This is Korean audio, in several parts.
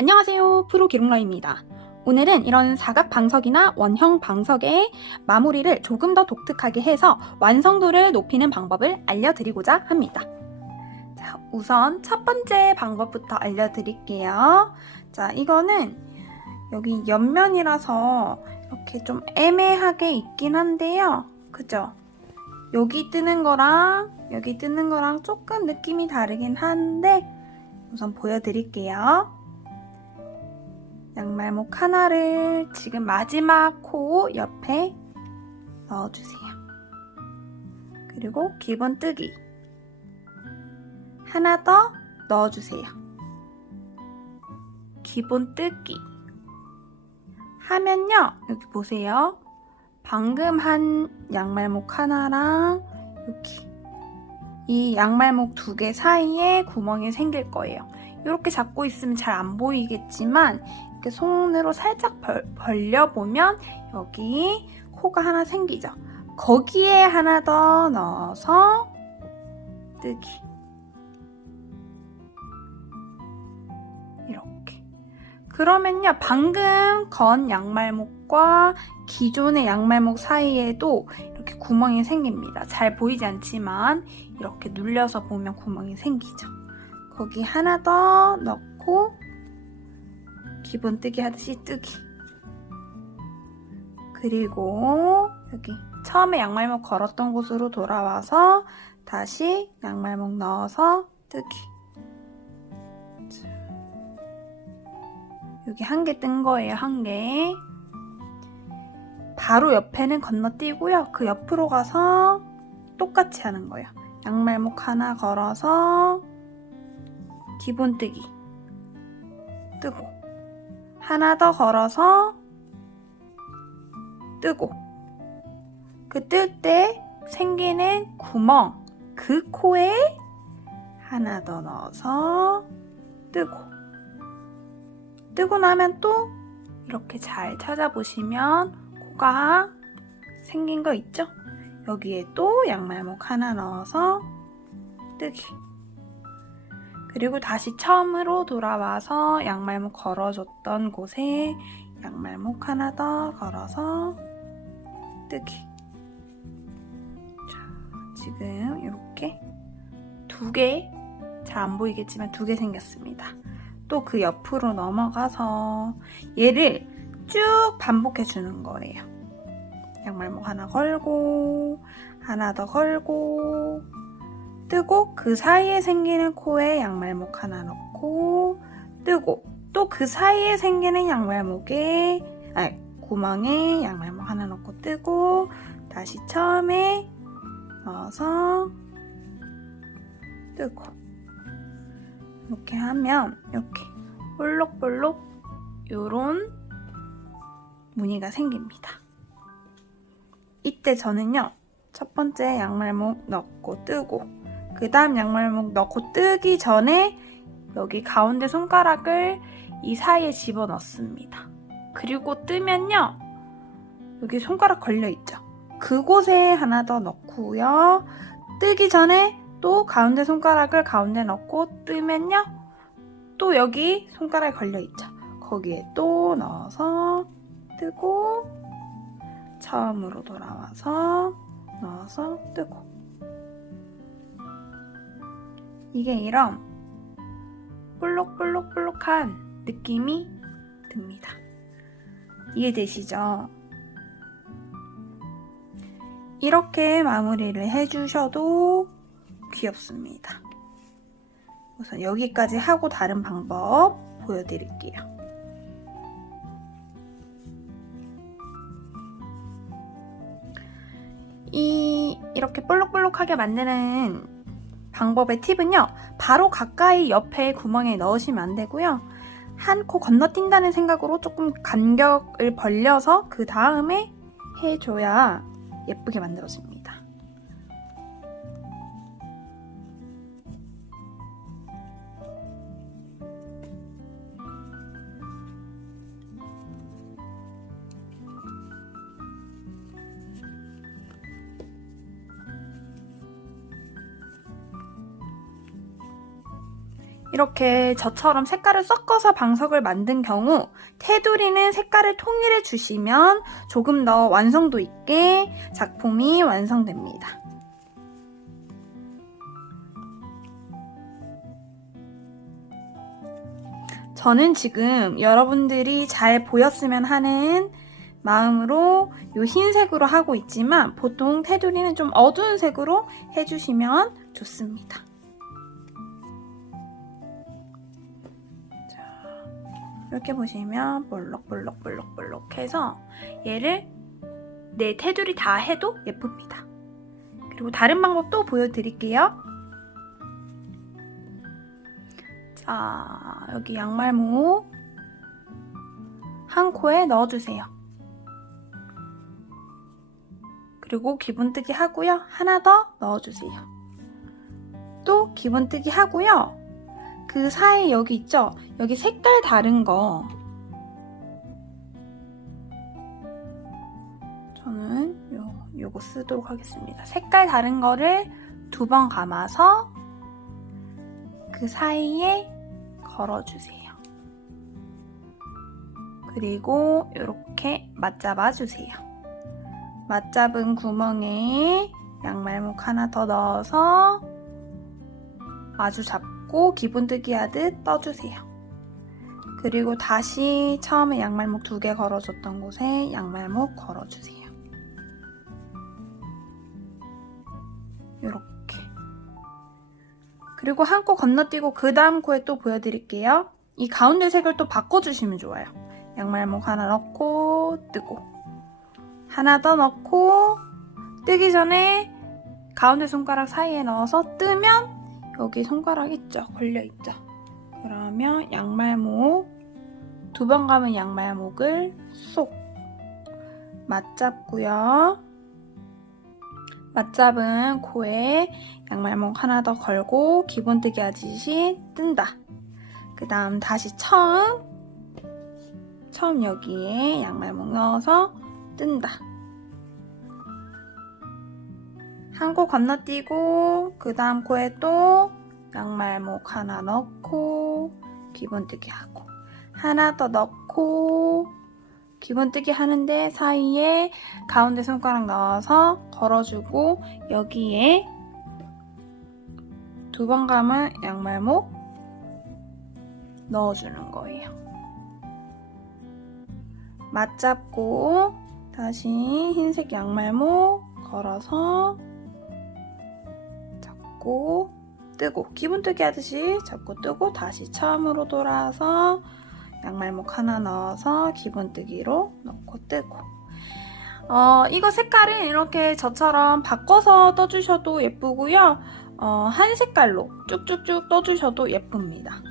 안녕하세요. 프로 기록러입니다. 오늘은 이런 사각 방석이나 원형 방석의 마무리를 조금 더 독특하게 해서 완성도를 높이는 방법을 알려드리고자 합니다. 자, 우선 첫 번째 방법부터 알려드릴게요. 자, 이거는 여기 옆면이라서 이렇게 좀 애매하게 있긴 한데요. 그죠? 여기 뜨는 거랑 여기 뜨는 거랑 조금 느낌이 다르긴 한데 우선 보여드릴게요. 양말목 하나를 지금 마지막 코 옆에 넣어주세요. 그리고 기본 뜨기 하나 더 넣어주세요. 기본 뜨기 하면요 여기 보세요. 방금 한 양말목 하나랑 여기 이 양말목 두 개 사이에 구멍이 생길 거예요. 이렇게 잡고 있으면 잘 안 보이겠지만 이렇게 손으로 살짝 벌, 벌려보면 여기 코가 하나 생기죠. 거기에 하나 더 넣어서 뜨기. 이렇게. 그러면요, 방금 건 양말목과 기존의 양말목 사이에도 이렇게 구멍이 생깁니다. 잘 보이지 않지만 이렇게 눌려서 보면 구멍이 생기죠. 거기 하나 더 넣고 기본 뜨기 하듯이 뜨기. 그리고 여기 처음에 양말목 걸었던 곳으로 돌아와서 다시 양말목 넣어서 뜨기. 자. 여기 한 개 뜬 거예요, 한 개. 바로 옆에는 건너뛰고요. 그 옆으로 가서 똑같이 하는 거예요. 양말목 하나 걸어서 기본 뜨기. 뜨고. 하나 더 걸어서 뜨고. 그 뜰 때 생기는 구멍 그 코에 하나 더 넣어서 뜨고. 뜨고 나면 또 이렇게 잘 찾아보시면 코가 생긴 거 있죠? 여기에 또 양말목 하나 넣어서 뜨기 그리고 다시 처음으로 돌아와서 양말목 걸어줬던 곳에 양말목 하나 더 걸어서 뜨기. 자, 지금 이렇게 두 개, 잘 안 보이겠지만 두 개 생겼습니다. 또 그 옆으로 넘어가서 얘를 쭉 반복해 주는 거예요. 양말목 하나 걸고, 하나 더 걸고, 뜨고 그 사이에 생기는 코에 양말목 하나 넣고 뜨고 또 그 사이에 생기는 양말목에 아니 구멍에 양말목 하나 넣고 뜨고 다시 처음에 넣어서 뜨고 이렇게 하면 이렇게 볼록볼록 요런 무늬가 생깁니다. 이때 저는요 첫 번째 양말목 넣고 뜨고 그 다음 양말목 넣고 뜨기 전에 여기 가운데 손가락을 이 사이에 집어 넣습니다. 그리고 뜨면요. 여기 손가락 걸려있죠. 그곳에 하나 더 넣고요. 뜨기 전에 또 가운데 손가락을 가운데 넣고 뜨면요. 또 여기 손가락이 걸려있죠. 거기에 또 넣어서 뜨고 처음으로 돌아와서 넣어서 뜨고 이게 이런 볼록볼록볼록한 느낌이 듭니다. 이해되시죠? 이렇게 마무리를 해주셔도 귀엽습니다. 우선 여기까지 하고 다른 방법 보여드릴게요. 이 이렇게 볼록볼록하게 만드는 방법의 팁은요. 바로 가까이 옆에 구멍에 넣으시면 안 되고요. 한 코 건너뛴다는 생각으로 조금 간격을 벌려서 그 다음에 해줘야 예쁘게 만들어집니다. 이렇게 저처럼 색깔을 섞어서 방석을 만든 경우 테두리는 색깔을 통일해 주시면 조금 더 완성도 있게 작품이 완성됩니다. 저는 지금 여러분들이 잘 보였으면 하는 마음으로 이 흰색으로 하고 있지만 보통 테두리는 좀 어두운 색으로 해주시면 좋습니다. 이렇게 보시면 볼록볼록볼록볼록 해서 얘를 내 테두리 다 해도 예쁩니다. 그리고 다른 방법도 보여드릴게요. 자, 여기 양말모 한 코에 넣어주세요. 그리고 기분뜨기 하고요. 하나 더 넣어주세요. 또 기분뜨기 하고요. 그 사이 여기 있죠? 여기 색깔 다른 거 저는 요, 요거 쓰도록 하겠습니다. 색깔 다른 거를 두 번 감아서 그 사이에 걸어주세요. 그리고 이렇게 맞잡아 주세요. 맞잡은 구멍에 양말목 하나 더 넣어서 마주 잡 고 기분뜨기 하듯 떠주세요. 그리고 다시 처음에 양말목 두 개 걸어줬던 곳에 양말목 걸어주세요. 이렇게. 그리고 한 코 건너뛰고 그 다음 코에 또 보여드릴게요. 이 가운데 색을 또 바꿔주시면 좋아요. 양말목 하나 넣고 뜨고 하나 더 넣고 뜨기 전에 가운데 손가락 사이에 넣어서 뜨면 여기 손가락 있죠? 걸려 있죠? 그러면 양말목 두번 감은 양말목을 쏙 맞잡고요. 맞잡은 코에 양말목 하나 더 걸고 기본뜨기 하듯이 뜬다. 그 다음 다시 처음 처음 여기에 양말목 넣어서 뜬다. 한 코 건너뛰고 그 다음 코에 또 양말목 하나 넣고 기본뜨기 하고 하나 더 넣고 기본뜨기 하는데 사이에 가운데 손가락 넣어서 걸어주고 여기에 두 번 감은 양말목 넣어주는 거예요. 맞잡고 다시 흰색 양말목 걸어서 잡고 뜨고 기분뜨기 하듯이 잡고 뜨고 다시 처음으로 돌아서 양말목 하나 넣어서 기분 뜨기로 넣고 뜨고. 어, 이거 색깔은 이렇게 저처럼 바꿔서 떠주셔도 예쁘고요. 어, 한 색깔로 쭉쭉쭉 떠주셔도 예쁩니다.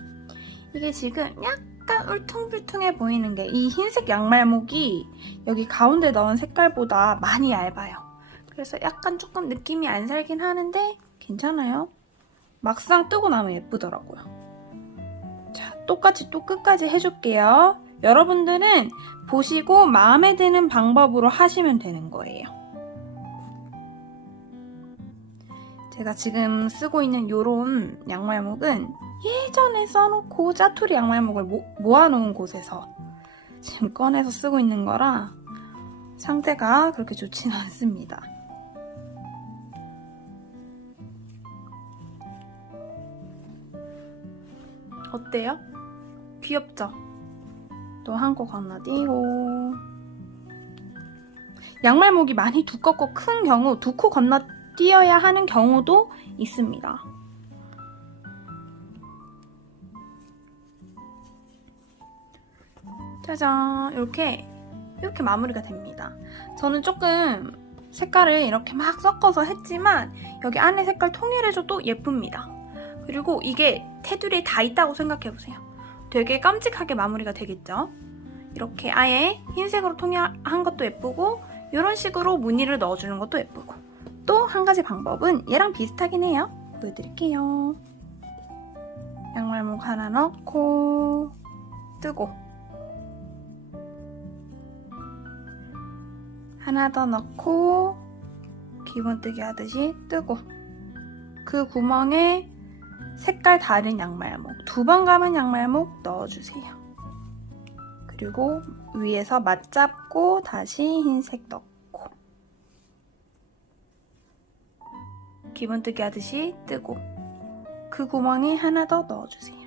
이게 지금 약간 울퉁불퉁해 보이는 게 이 흰색 양말목이 여기 가운데 넣은 색깔보다 많이 얇아요. 그래서 약간 조금 느낌이 안 살긴 하는데 괜찮아요 막상 뜨고 나면 예쁘더라고요 자, 똑같이 또 끝까지 해줄게요. 여러분들은 보시고 마음에 드는 방법으로 하시면 되는 거예요. 제가 지금 쓰고 있는 요런 양말목은 예전에 써놓고 짜투리 양말목을 모, 모아놓은 곳에서 지금 꺼내서 쓰고 있는 거라 상태가 그렇게 좋진 않습니다. 어때요? 귀엽죠? 또한코 건너뛰고 양말목이 많이 두껍고 큰 경우 두 코 건너 뛰어야 하는 경우도 있습니다. 짜잔 이렇게 이렇게 마무리가 됩니다. 저는 조금 색깔을 이렇게 막 섞어서 했지만 여기 안에 색깔 통일해줘도 예쁩니다. 그리고 이게 테두리에 다 있다고 생각해보세요. 되게 깜찍하게 마무리가 되겠죠? 이렇게 아예 흰색으로 통일한 것도 예쁘고 이런 식으로 무늬를 넣어주는 것도 예쁘고 또 한 가지 방법은 얘랑 비슷하긴 해요. 보여드릴게요. 양말목 하나 넣고 뜨고 하나 더 넣고 기본뜨기 하듯이 뜨고 그 구멍에 색깔 다른 양말목, 두 번 감은 양말목 넣어주세요. 그리고 위에서 맞잡고 다시 흰색 넣고 기본 뜨기 하듯이 뜨고 그 구멍에 하나 더 넣어주세요.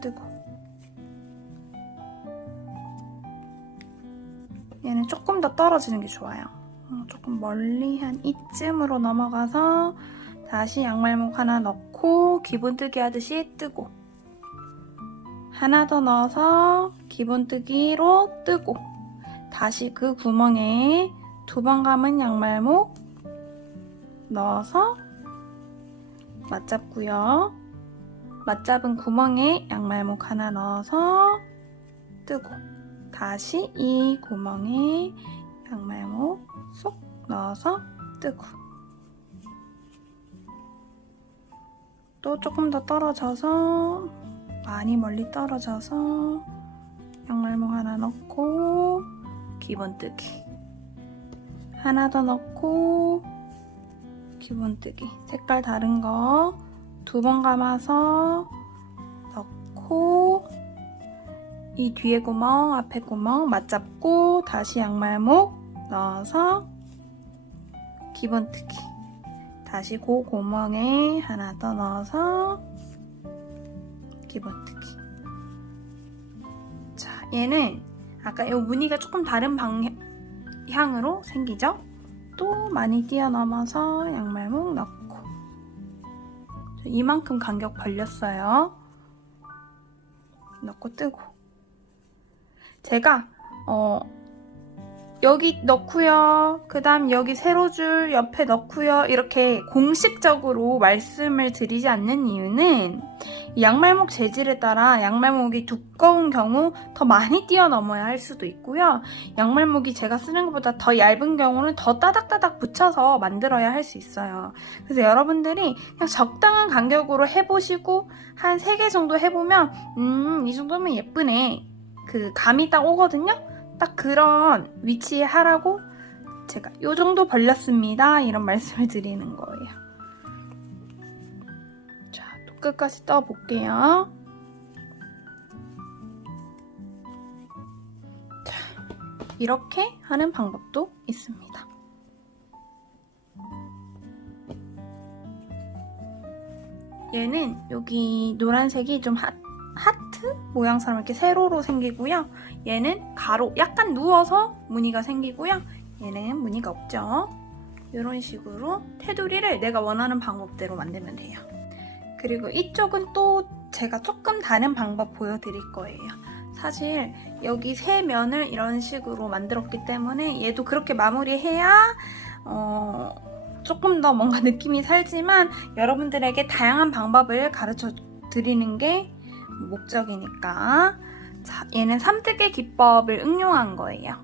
뜨고 얘는 조금 더 떨어지는 게 좋아요. 어, 조금 멀리 한 이쯤으로 넘어가서 다시 양말목 하나 넣고 기본뜨기 하듯이 뜨고 하나 더 넣어서 기본뜨기로 뜨고 다시 그 구멍에 두 번 감은 양말목 넣어서 맞잡고요. 맞잡은 구멍에 양말목 하나 넣어서 뜨고 다시 이 구멍에 양말목 쏙 넣어서 뜨고 또 조금 더 떨어져서 많이 멀리 떨어져서 양말목 하나 넣고 기본뜨기. 하나 더 넣고 기본뜨기. 색깔 다른 거 두 번 감아서 넣고 이 뒤에 구멍 앞에 구멍 맞잡고 다시 양말목 넣어서 기본뜨기 다시 그 구멍에 하나 더 넣어서 기본뜨기. 자 얘는 아까 이 무늬가 조금 다른 방향으로 생기죠? 또 많이 뛰어넘어서 양말목 넣고. 저 이만큼 간격 벌렸어요. 넣고 뜨고. 제가 어 여기 넣고요. 그 다음 여기 세로줄 옆에 넣고요. 이렇게 공식적으로 말씀을 드리지 않는 이유는 이 양말목 재질에 따라 양말목이 두꺼운 경우 더 많이 뛰어넘어야 할 수도 있고요. 양말목이 제가 쓰는 것보다 더 얇은 경우는 더 따닥따닥 붙여서 만들어야 할 수 있어요. 그래서 여러분들이 그냥 적당한 간격으로 해보시고 한 3개 정도 해보면 음, 이 정도면 예쁘네. 그 감이 딱 오거든요. 딱 그런 위치에 하라고 제가 요 정도 벌렸습니다. 이런 말씀을 드리는 거예요. 자, 또 끝까지 떠볼게요. 자, 이렇게 하는 방법도 있습니다. 얘는 여기 노란색이 좀 하, 하트 모양처럼 이렇게 세로로 생기고요. 얘는 가로, 약간 누워서 무늬가 생기고요. 얘는 무늬가 없죠. 이런 식으로 테두리를 내가 원하는 방법대로 만들면 돼요. 그리고 이쪽은 또 제가 조금 다른 방법 보여드릴 거예요. 사실 여기 세 면을 이런 식으로 만들었기 때문에 얘도 그렇게 마무리해야 어, 조금 더 뭔가 느낌이 살지만 여러분들에게 다양한 방법을 가르쳐 드리는 게 목적이니까 자, 얘는 삼뜨개 기법을 응용한 거예요.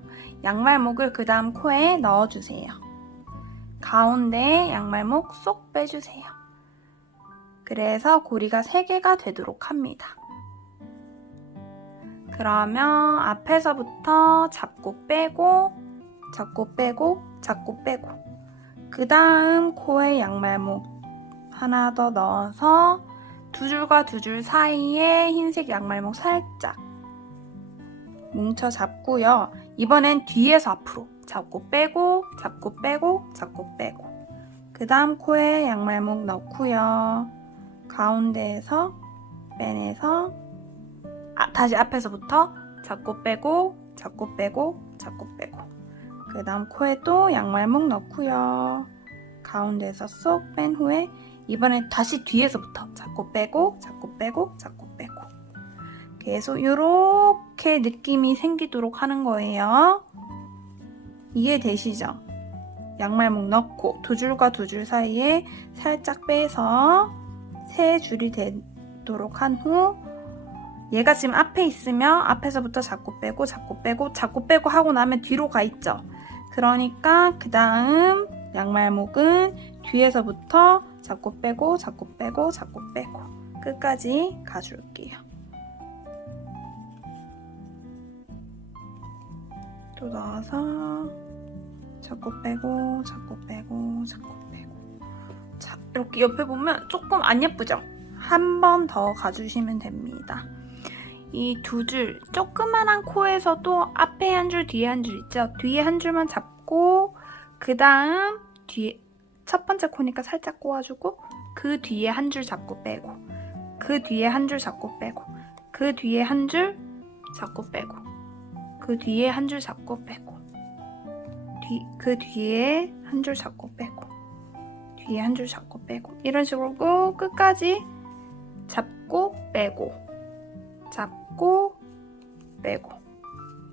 양말목을 그 다음 코에 넣어주세요. 가운데 양말목 쏙 빼주세요. 그래서 고리가 3개가 되도록 합니다. 그러면 앞에서부터 잡고 빼고 잡고 빼고 잡고 빼고 그 다음 코에 양말목 하나 더 넣어서 두 줄과 두 줄 사이에 흰색 양말목 살짝 뭉쳐 잡고요. 이번엔 뒤에서 앞으로 잡고 빼고 잡고 빼고 잡고 빼고 그 다음 코에 양말목 넣고요. 가운데에서 빼내서 아, 다시 앞에서부터 잡고 빼고 잡고 빼고 잡고 빼고 그 다음 코에 또 양말목 넣고요. 가운데에서 쏙 뺀 후에 이번엔 다시 뒤에서부터 잡고 빼고 잡고 빼고 잡고 빼고 계속 이렇게 느낌이 생기도록 하는 거예요. 이해되시죠? 양말목 넣고 두 줄과 두 줄 사이에 살짝 빼서 세 줄이 되도록 한 후 얘가 지금 앞에 있으면 앞에서부터 잡고 빼고 잡고 빼고 잡고 빼고 하고 나면 뒤로 가 있죠. 그러니까 그 다음 양말목은 뒤에서부터 잡고 빼고 잡고 빼고 잡고 빼고 끝까지 가줄게요. 또 넣어서 잡고 빼고 잡고 빼고 잡고 빼고 자 이렇게 옆에 보면 조금 안 예쁘죠? 한 번 더 가주시면 됩니다. 이 두 줄, 조그만한 코에서도 앞에 한 줄, 뒤에 한 줄 있죠? 뒤에 한 줄만 잡고, 그 다음, 뒤에, 첫 번째 코니까 살짝 꼬아주고, 그 뒤에 한 줄 잡고 빼고, 그 뒤에 한 줄 잡고 빼고, 그 뒤에 한 줄 잡고 빼고, 그 뒤에 한 줄 잡고 빼고, 뒤, 그 뒤에 한 줄 잡고 빼고, 뒤에 한 줄 잡고 빼고, 이런 식으로 꼭 끝까지 잡고 빼고, 잡고 빼고,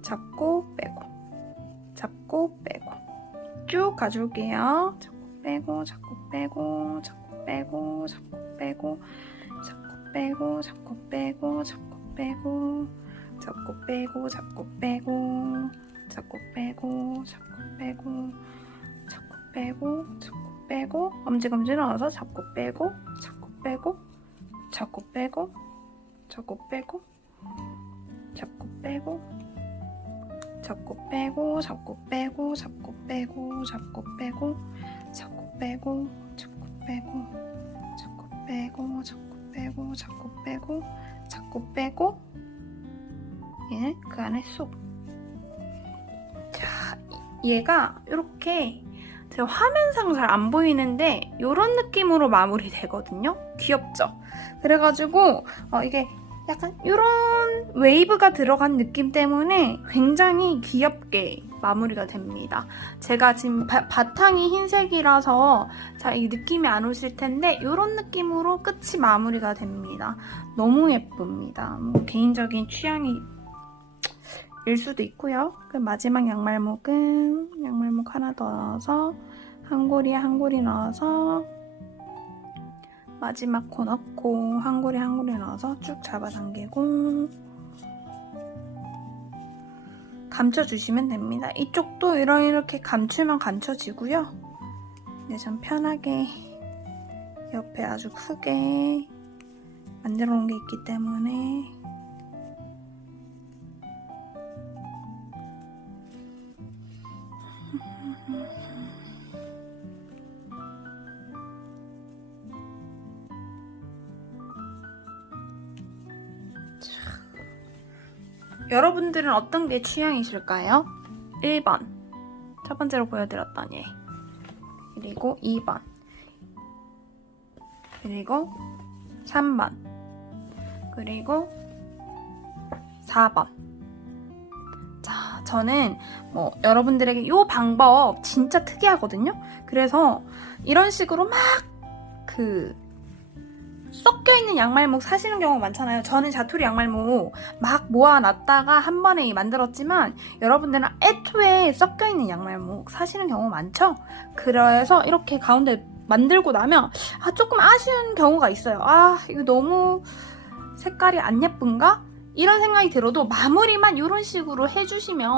잡고 빼고, 잡고 빼고, 쭉 가줄게요. 빼고, 잡고 빼고, 잡고 빼고, 잡고 빼고, 잡고 빼고, 잡고 빼고, 잡고 빼고, 잡고 빼고, 잡고 빼고, 잡고 빼고, 잡고 빼고, 잡고 빼고, 잡고 빼고, 엄지검지 넣어서 잡고 빼고, 잡고 빼고, 잡고 빼고, 잡고 빼고, 잡고 빼고, 잡고 빼고, 잡고 빼고, 잡고 빼고, 잡고 빼고, 빼고, 잡고 빼고, 잡고 빼고, 잡고 빼고, 잡고 빼고, 잡고 빼고, 얘그 안에 쏙. 자, 얘가 이렇게 제 화면상 잘 안 보이는데 이런 느낌으로 마무리 되거든요. 귀엽죠? 그래가지고 어, 이게 약간 이런 웨이브가 들어간 느낌 때문에 굉장히 귀엽게 마무리가 됩니다. 제가 지금 바, 바탕이 흰색이라서 자, 이 느낌이 안 오실 텐데 이런 느낌으로 끝이 마무리가 됩니다. 너무 예쁩니다. 뭐 개인적인 취향이 일 수도 있고요. 그 마지막 양말목은 양말목 하나 더 넣어서 한 고리 한 고리 넣어서 마지막 코 넣고 한 고리 한 고리 넣어서 쭉 잡아당기고 감춰주시면 됩니다. 이쪽도 이런 이렇게 감추면 감춰지고요. 이제 좀 편하게 옆에 아주 크게 만들어 놓은 게 있기 때문에 여러분들은 어떤 게 취향이실까요? 1번. 첫 번째로 보여드렸던 얘. 그리고 2번. 그리고 3번. 그리고 4번. 자, 저는 뭐 여러분들에게 이 방법 진짜 특이하거든요? 그래서 이런 식으로 막 그 섞여 있는 양말목 사시는 경우가 많잖아요. 저는 자투리 양말목 막 모아놨다가 한 번에 만들었지만 여러분들은 애초에 섞여 있는 양말목 사시는 경우 많죠? 그래서 이렇게 가운데 만들고 나면 아 조금 아쉬운 경우가 있어요. 아 이거 너무 색깔이 안 예쁜가? 이런 생각이 들어도 마무리만 이런 식으로 해주시면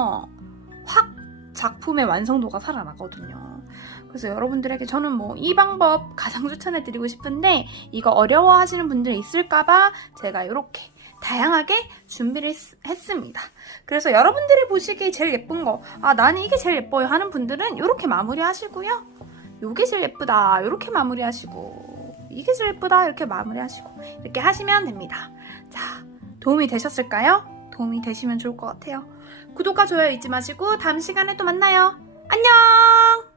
확 작품의 완성도가 살아나거든요. 그래서 여러분들에게 저는 뭐 이 방법 가장 추천해 드리고 싶은데 이거 어려워 하시는 분들 있을까봐 제가 이렇게 다양하게 준비를 했, 습니다 그래서 여러분들이 보시기에 제일 예쁜 거, 아, 나는 이게 제일 예뻐요 하는 분들은 이렇게 마무리 하시고요. 요게 제일 예쁘다. 이렇게 마무리 하시고, 이게 제일 예쁘다. 이렇게 마무리 하시고, 이렇게 하시면 됩니다. 자, 도움이 되셨을까요? 도움이 되시면 좋을 것 같아요. 구독과 좋아요 잊지 마시고, 다음 시간에 또 만나요. 안녕!